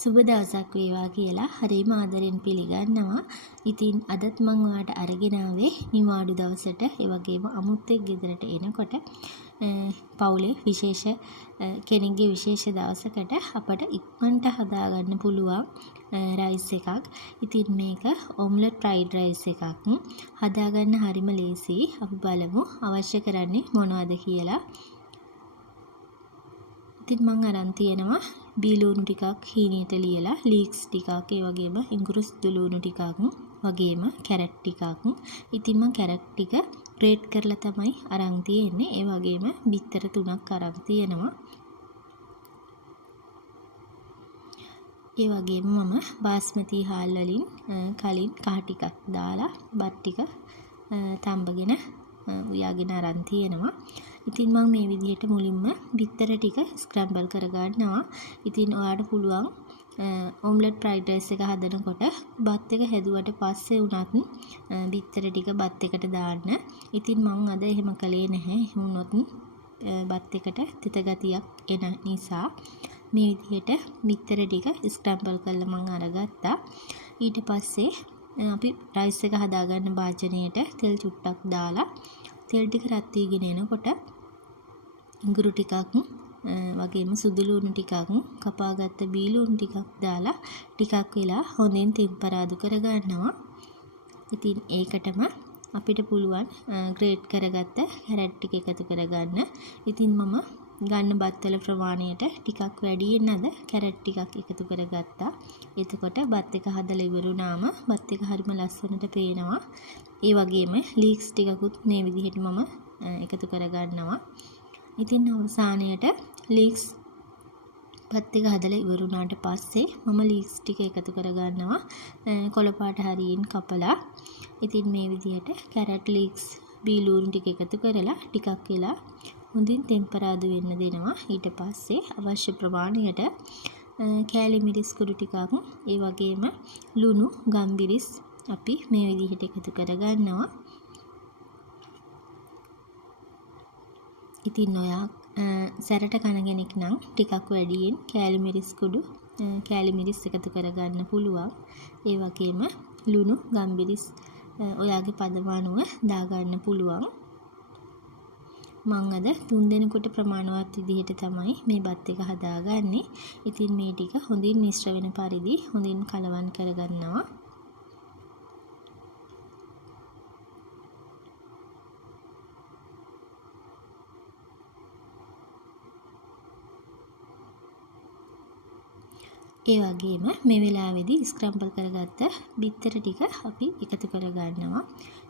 සුබ දවසක් වේවා කියලා හරිම ආදරෙන් පිළිගන්නවා. ඉතින් අදත් මම ඔයාලට අරගෙන ආවේ නිවාඩු දවසට ඒ වගේම අමුත්තෙක් ගෙදරට එනකොට පවුලේ විශේෂ කෙනෙක්ගේ විශේෂ දවසකට අපට ඉක්මනට හදාගන්න පුළුවන් රයිස් එකක්. ඉතින් මේක ඔම්ලට් ෆ්‍රයිඩ් රයිස් එකක්. හදාගන්න හරිම ලේසි. අපි බලමු අවශ්‍ය කරන්නේ මොනවද කියලා. ඉතින් මම අරන් තියෙනවා බීලුණු ටිකක් හීනියට ලියලා ලීක්ස් ටිකක් ඒ වගේම ඉඟුරු දුලුණු ටිකක් වගේම කැරට් ටිකක්. ඉතින් මම කැරට් ටික ග්‍රේට් කරලා තමයි අරන් තියෙන්නේ. ඒ වගේම බිත්තර 3ක් අරන් තියෙනවා. ඒ වගේම මම බාස්මති හාල් වලින් කලින් කහ ටිකක් දාලා බත් ටික තඹගෙන උයාගෙන අරන් තියෙනවා. ඉතින් මම මේ විදිහට මුලින්ම බිත්තර ටික ස්ක්‍රැම්බල් කරගන්නවා. ඉතින් ඔයාලට පුළුවන් ඔම්ලට් ෆ්‍රයිඩ් රයිස් එක හදනකොට බත් එක හැදුවට පස්සේ උනත් බිත්තර ටික බත් එකට දාන්න. ඉතින් මම අද එහෙම කළේ නැහැ. එහෙම වුණොත් බත් එකට තිත ගතියක් එන නිසා මේ විදිහට බිත්තර ටික ස්ක්‍රැම්බල් කරලා මම අරගත්තා. ඊට පස්සේ අපි රයිස් එක හදාගන්න භාජනයට තෙල් චුට්ටක් දාලා තෙල් ටික රත් වීගෙන එනකොට ඉඟුරු ටිකක් වගේම සුදු ලුණු ටිකක් කපාගත්ත බී ලුණු ටිකක් දාලා ටිකක් වෙලා හොඳින් තෙම්පරාදු කරගන්නවා. ඉතින් ඒකටම අපිට පුළුවන් ග්‍රේට් කරගත්ත කැරට් ටික එකතු කරගන්න. ඉතින් මම ගන්න බත්වල ප්‍රමාණයට ටිකක් වැඩියෙන් අද කැරට් ටිකක් එකතු කරගත්තා. එතකොට බත් එක හදලා ඉවරුනාම බත් එක හරිම ලස්සනට පේනවා. ඒ වගේම ලීක්ස් ටිකකුත් මේ විදිහට මම එකතු කරගන්නවා. ඉතින් අවසානයේට ලීක්ස් බත් එක හදලා ඉවරුනාට පස්සේ මම ලීක්ස් ටික එකතු කරගන්නවා. කොළ පාට හරියෙන් කපලා. ඉතින් මේ විදිහට කැරට් ලීක්ස් බීලුණු ටික එකතු කරලා ටිකක් වෙලා හොඳින් ටෙම්පරාදු වෙන්න දෙනවා. ඊට පස්සේ අවශ්‍ය ප්‍රමාණයට කෑලි මිරිස් කුඩු ටිකක් ඒ වගේම ලුණු ගම්බිරිස් අපි මේ විදිහට එකතු කරගන්නවා. ඉතින් ඔයා සැරට කන කෙනෙක් නම් ටිකක් වැඩියෙන් කෑලි මිරිස් කුඩු කෑලි මිරිස් එකතු කරගන්න පුළුවන්. ඒ වගේම ලුණු ගම්බිරිස් ඔයාගේ පදම අනුව දාගන්න පුළුවන්. මම අද 3 දෙනෙකුට ප්‍රමාණවත් විදිහට තමයි මේ බත් එක හදාගන්නේ. ඉතින් මේ ටික හොඳින් මිශ්‍ර වෙන පරිදි හොඳින් කලවම් කරගන්නවා. ඒ වගේම මේ වෙලාවේදී ස්ක්‍රැම්බල් කරගත්ත බිත්තර ටික අපි එකතු කරගන්නවා.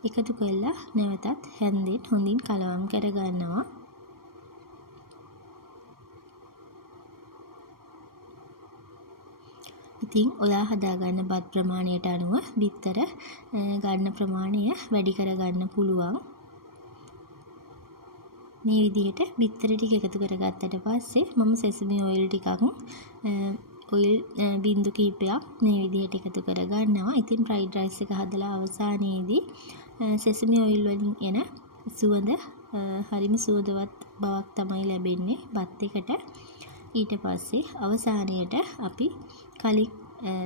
එකතු කළා නැවතත් හැන්දෙන් හොඳින් කලවම් කරගන්නවා. ඉතින් ඔයා හදාගන්න බත් ප්‍රමාණයට අනුව බිත්තර ගන්න ප්‍රමාණය වැඩි කරගන්න පුළුවන්. මේ විදිහට බිත්තර ටික එකතු කරගත්තට පස්සේ මම සෙසමි ඔයිල් ටිකක් ඔයිල් බින්දු කිහිපයක් මේ විදිහට එකතු කරගන්නවා. ඉතින් ෆ්‍රයිඩ් රයිස් එක හදලා අවසානයේදී සෙසමි ඔයිල් වලින් එන සුවඳ හරිම සුවඳවත් බවක් තමයි ලැබෙන්නේ බත් එකට. ඊට පස්සේ අවසානයේට අපි කලින්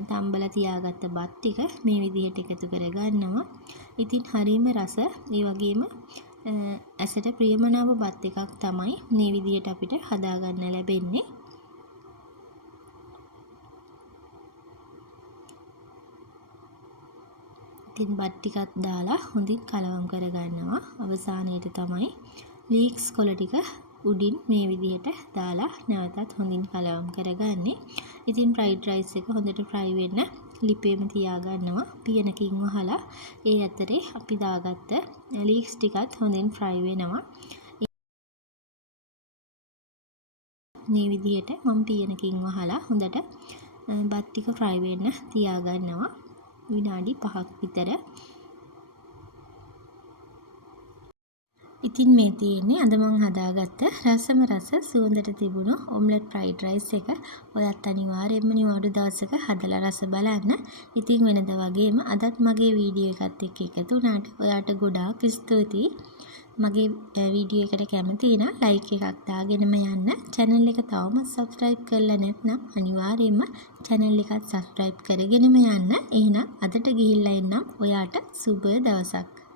තම්බලා තියාගත්ත බත් ටික මේ විදිහට එකතු කරගන්නවා. ඉතින් හරිම රස ඒ වගේම ඇසට ප්‍රියමනාප බත් එකක් තමයි මේ විදිහට අපිට හදාගන්න ලැබෙන්නේ. ඉතින් බත් ටිකක් දාලා හොඳින් කලවම් කරගන්නවා. අවසානයේට තමයි ලීක්ස් කොළ ටික උඩින් මේ විදිහට දාලා නැවතත් හොඳින් කලවම් කරගන්නේ. ඉතින් ෆ්‍රයිඩ් රයිස් එක හොඳට ෆ්‍රයි වෙන්න ලිපේම තියාගන්නවා. පියනකින් වහලා ඒ අතරේ අපි දාගත්ත ලීක්ස් ටිකත් හොඳින් ෆ්‍රයි වෙනවා. මේ විදිහට මම පියනකින් වහලා හොඳට බත් ටික ෆ්‍රයි වෙන්න තියාගන්නවා. විනාඩි 5ක් විතර. ඉතින් මේ තියෙන්නේ අද මම හදාගත්ත රසම රස සුවඳට තිබුණු ඔම්ලට් ෆ්‍රයිඩ් රයිස් එක. ඔයත් අනිවාර්යයෙන්ම නිවාඩු දවසක හදලා රස බලන්න. ඉතින් වෙනද වගේම අදත් මගේ වීඩියෝ එකත් එක්ක එකතු වුණාට ඔයාට ගොඩාක් ස්තුතියි. මගේ වීඩියෝ එකට කැමති නම් ලයික් එකක් දාගෙනම යන්න. channel එක තවමත් subscribe කරලා නැත්නම් අනිවාර්යයෙන්ම channel එකත් subscribe කරගෙනම යන්න. එහෙනම් අදට ගිහිල්ලා එන්නම්. ඔයාට සුබ දවසක්.